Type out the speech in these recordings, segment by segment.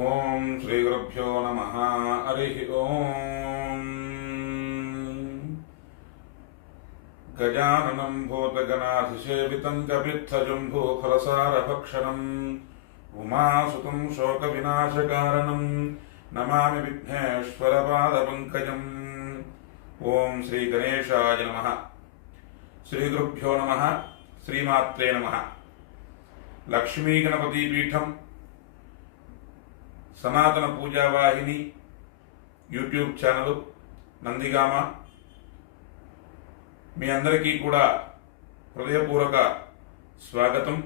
ఓం శ్రీ గురుభ్యో నమః. హరి ఓం. గజాననం భూతగణాధిసేవితం కపిత్థజంబూఫలసారభక్షణం ఉమాసుతం శోక వినాశకారణం నమామి విఘ్నేశ్వరపాదపంకజం. ఓం శ్రీ గణేశాయ నమః. శ్రీ గురుభ్యో నమః. శ్రీమాత్రే నమః. లక్ష్మీ గణపతి పీఠం సనాతన పూజావాహిని యూట్యూబ్ ఛానల్ నందిగామ మీ అందరికీ కూడా హృదయపూర్వక స్వాగతం.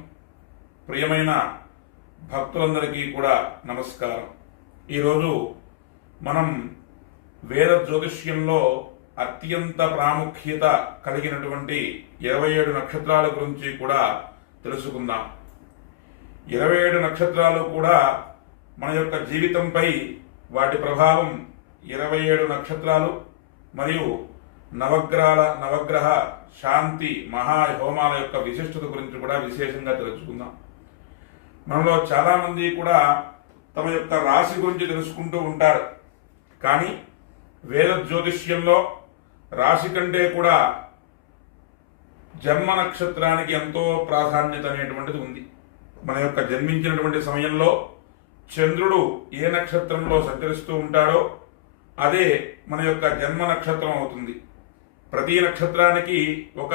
ప్రియమైన భక్తులందరికీ కూడా నమస్కారం. ఈరోజు మనం వేద జ్యోతిష్యంలో అత్యంత ప్రాముఖ్యత కలిగినటువంటి 27 నక్షత్రాల గురించి కూడా తెలుసుకుందాం. 27 నక్షత్రాలు కూడా మన యొక్క జీవితంపై వాటి ప్రభావం 27 నక్షత్రాలు మరియు నవగ్రహ శాంతి మహాహోమాల యొక్క విశిష్టత గురించి కూడా విశేషంగా తెలుసుకుందాం. మనలో చాలామంది కూడా తమ యొక్క రాశి గురించి తెలుసుకుంటూ ఉంటారు. కానీ వేద జ్యోతిష్యంలో రాశి కంటే కూడా జన్మ నక్షత్రానికి ఎంతో ప్రాధాన్యత అనేటువంటిది ఉంది. మన యొక్క జన్మించినటువంటి సమయంలో చంద్రుడు ఏ నక్షత్రంలో సంచరిస్తూ ఉంటాడో అదే మన యొక్క జన్మ నక్షత్రం అవుతుంది. ప్రతి నక్షత్రానికి ఒక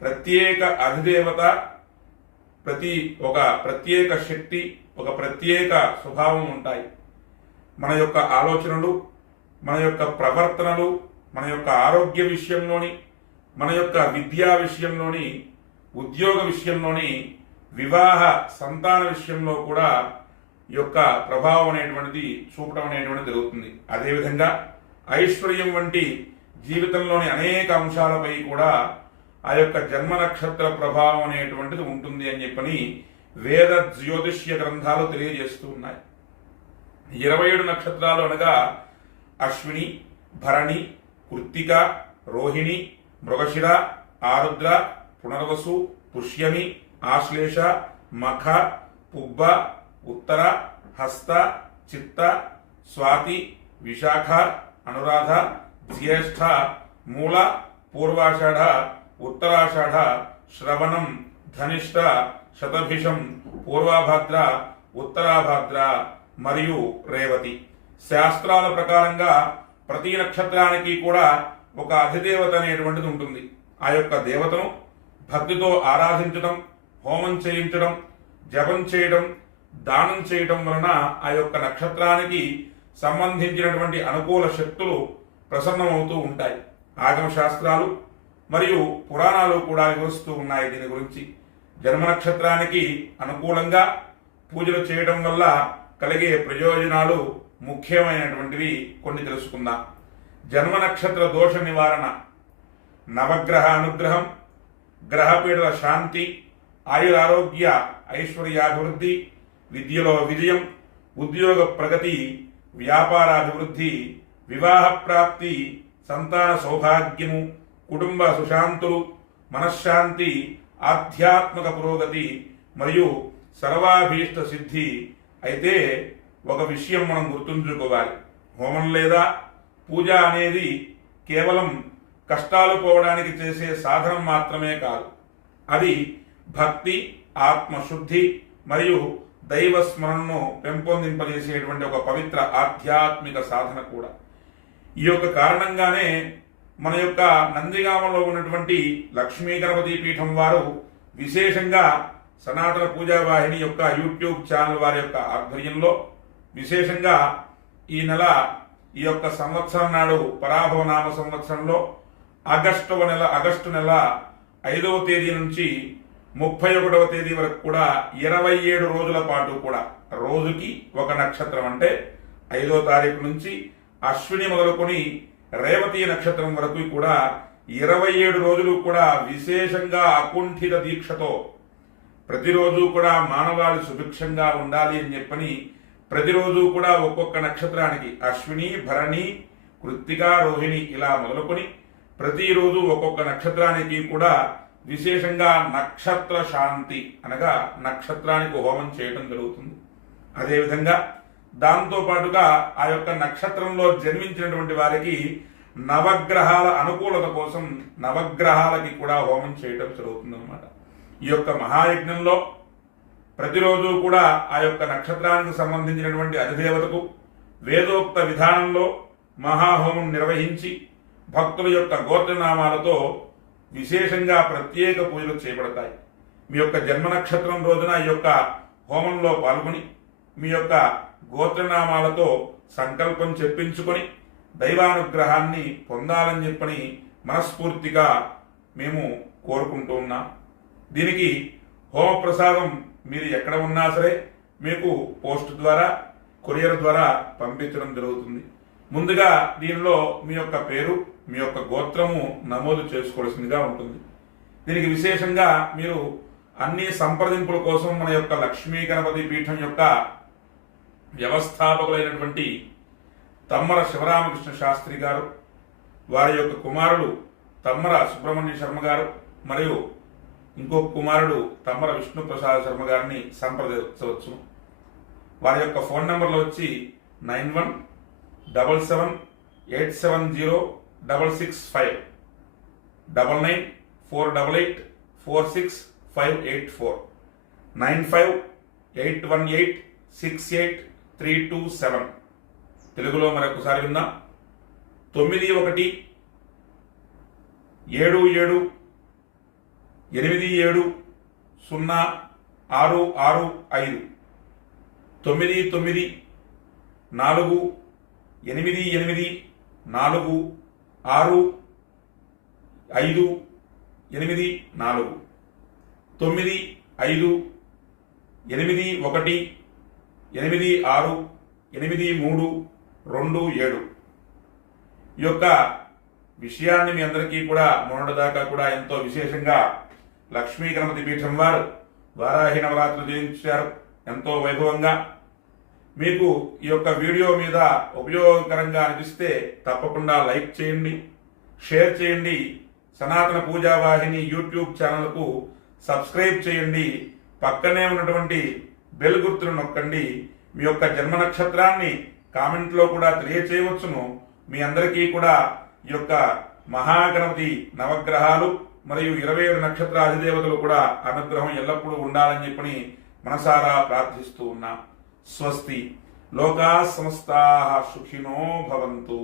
ప్రత్యేక అధిదేవత, ఒక ప్రత్యేక శక్తి, ఒక ప్రత్యేక స్వభావం ఉంటాయి. మన యొక్క ఆలోచనలు, మన యొక్క ప్రవర్తనలు, మన యొక్క ఆరోగ్య విషయంలోని, మన యొక్క విద్యా విషయంలోని, ఉద్యోగ విషయంలోని, వివాహ సంతాన విషయంలో కూడా యొక్క ప్రభావం అనేటువంటిది చూపడం అనేటువంటిది జరుగుతుంది. అదేవిధంగా ఐశ్వర్యం వంటి జీవితంలోని అనేక అంశాలపై కూడా ఆ యొక్క జన్మ నక్షత్ర ప్రభావం అనేటువంటిది ఉంటుంది అని చెప్పని వేద జ్యోతిష్య గ్రంథాలు తెలియజేస్తూ ఉన్నాయి. 27 నక్షత్రాలు అనగా అశ్విని, భరణి, కృత్తిక, రోహిణి, మృగశిర, ఆరుద్ర, పునర్వసు, పుష్యమి, ఆశ్లేష, మఖ, పుబ్బ, ఉత్తర, హస్త, చిత్త, స్వాతి, విశాఖ, అనురాధ, జ్యేష్ఠ, మూల, పూర్వాషాఢ, ఉత్తరాషాఢ, శ్రవణం, ధనిష్ట, శతభిషం, పూర్వాభాద్ర, ఉత్తరాభాద్ర మరియు రేవతి. శాస్త్రాల ప్రకారంగా ప్రతి నక్షత్రానికి కూడా ఒక అధిదేవత అనేటువంటిది ఉంటుంది. ఆ యొక్క దేవతను భక్తితో ఆరాధించడం, హోమం చేయించడం, జపం చేయడం, దానం చేయడం వలన ఆ యొక్క నక్షత్రానికి సంబంధించినటువంటి అనుకూల శక్తులు ప్రసన్నమవుతూ ఉంటాయి. ఆగమ శాస్త్రాలు మరియు పురాణాలు కూడా వివరిస్తూ ఉన్నాయి దీని గురించి. జన్మ నక్షత్రానికి అనుకూలంగా పూజలు చేయడం వల్ల కలిగే ప్రయోజనాలు ముఖ్యమైనటువంటివి కొన్ని తెలుసుకుందాం. జన్మ నక్షత్ర దోష నివారణ, నవగ్రహ అనుగ్రహం, గ్రహపీడల శాంతి, ఆయురారోగ్య ఐశ్వర్యాభివృద్ధి, విద్యలో విజయం, ఉద్యోగ ప్రగతి, వ్యాపారాభివృద్ధి, వివాహ ప్రాప్తి, సంతాన సౌభాగ్యము, కుటుంబ సుశాంతులు, మనశ్శాంతి, ఆధ్యాత్మిక పురోగతి మరియు సర్వాభీష్ట సిద్ధి. అయితే ఒక విషయం మనం గుర్తుంచుకోవాలి. హోమం లేదా పూజ అనేది కేవలం కష్టాలు పోవడానికి చేసే సాధనం మాత్రమే కాదు. అది భక్తి, ఆత్మశుద్ధి మరియు దైవ స్మరణను పెంపొందింపజేసేటువంటి ఒక పవిత్ర ఆధ్యాత్మిక సాధన కూడా. ఈ యొక్క కారణంగానే మన యొక్క నందిగామలో ఉన్నటువంటి లక్ష్మీ గణపతి పీఠం వారు విశేషంగా సనాతన పూజావాహిని యొక్క యూట్యూబ్ ఛానల్ వారి యొక్క ఆధ్వర్యంలో విశేషంగా ఈ యొక్క సంవత్సరం నాడు పరాభవనామ సంవత్సరంలో ఆగస్టు నెల 5వ తేదీ నుంచి 31వ తేదీ వరకు కూడా 27 రోజుల పాటు కూడా రోజుకి ఒక నక్షత్రం, అంటే 5వ తారీఖు నుంచి అశ్విని మొదలుకొని రేవతి నక్షత్రం వరకు కూడా 27 రోజులు కూడా విశేషంగా అకుంఠిత దీక్షతో ప్రతిరోజు కూడా మానవాళి సుభిక్షంగా ఉండాలి అని చెప్పని ప్రతిరోజు కూడా ఒక్కొక్క నక్షత్రానికి అశ్విని, భరణి, కృత్తిక, రోహిణి ఇలా మొదలుకొని ప్రతిరోజు ఒక్కొక్క నక్షత్రానికి కూడా విశేషంగా నక్షత్ర శాంతి అనగా నక్షత్రానికి హోమం చేయటం జరుగుతుంది. అదేవిధంగా దాంతోపాటుగా ఆ యొక్క నక్షత్రంలో జన్మించినటువంటి వారికి నవగ్రహాల అనుకూలత కోసం నవగ్రహాలకి కూడా హోమం చేయడం జరుగుతుందన్నమాట. ఈ యొక్క మహాయజ్ఞంలో ప్రతిరోజు కూడా ఆ యొక్క నక్షత్రానికి సంబంధించినటువంటి అధిదేవతకు వేదోక్త విధానంలో మహాహోమం నిర్వహించి భక్తుల యొక్క గోత్రనామాలతో విశేషంగా ప్రత్యేక పూజలు చేయబడతాయి. మీ యొక్క జన్మ నక్షత్రం రోజున ఈ యొక్క హోమంలో పాల్గొని మీ యొక్క గోత్రనామాలతో సంకల్పం చెప్పించుకొని దైవానుగ్రహాన్ని పొందాలని చెప్పని మనస్ఫూర్తిగా మేము కోరుకుంటూ ఉన్నాం. దీనికి హోమ ప్రసాదం మీరు ఎక్కడ ఉన్నా సరే మీకు పోస్ట్ ద్వారా కొరియర్ ద్వారా పంపించడం జరుగుతుంది. ముందుగా దీనిలో మీ యొక్క పేరు మీ యొక్క గోత్రము నమోదు చేసుకోవాల్సిందిగా ఉంటుంది. దీనికి విశేషంగా మీరు అన్ని సంప్రదింపుల కోసం మన యొక్క లక్ష్మీ గణపతి పీఠం యొక్క వ్యవస్థాపకులైనటువంటి తమ్మర శివరామకృష్ణ శాస్త్రి గారు, వారి యొక్క కుమారుడు తమ్మర సుబ్రహ్మణ్య శర్మ గారు మరియు ఇంకొక కుమారుడు తమ్మర విష్ణుప్రసాద్ శర్మ గారిని సంప్రదించవచ్చు. వారి యొక్క ఫోన్ నెంబర్లు వచ్చి 9177870665 9948846584 9581868327. తెలుగులో మరొకసారి విందాం. 9177870665 9948465884 9581868327. ఈ యొక్క విషయాన్ని మీ అందరికీ కూడా మొన్నటిదాకా కూడా ఎంతో విశేషంగా లక్ష్మీ గణపతి పీఠం వారు వారాహి నవరాత్రులు చేయించారు ఎంతో వైభవంగా. మీకు ఈ యొక్క వీడియో మీద ఉపయోగకరంగా అనిపిస్తే తప్పకుండా లైక్ చేయండి, షేర్ చేయండి, సనాతన పూజా వాహిని యూట్యూబ్ ఛానల్కు సబ్స్క్రైబ్ చేయండి, పక్కనే ఉన్నటువంటి బెల్ గుర్తును నొక్కండి. మీ యొక్క జన్మ నక్షత్రాన్ని కామెంట్లో కూడా తెలియచేయవచ్చును. మీ అందరికీ కూడా ఈ యొక్క మహాగణపతి నవగ్రహాలు మరియు 27 నక్షత్ర అధిదేవతలు కూడా అనుగ్రహం ఎల్లప్పుడూ ఉండాలని చెప్పని మనసారా ప్రార్థిస్తూ ఉన్నా. స్వస్తి. లోకా సమస్తాః సుఖినో భవంతు.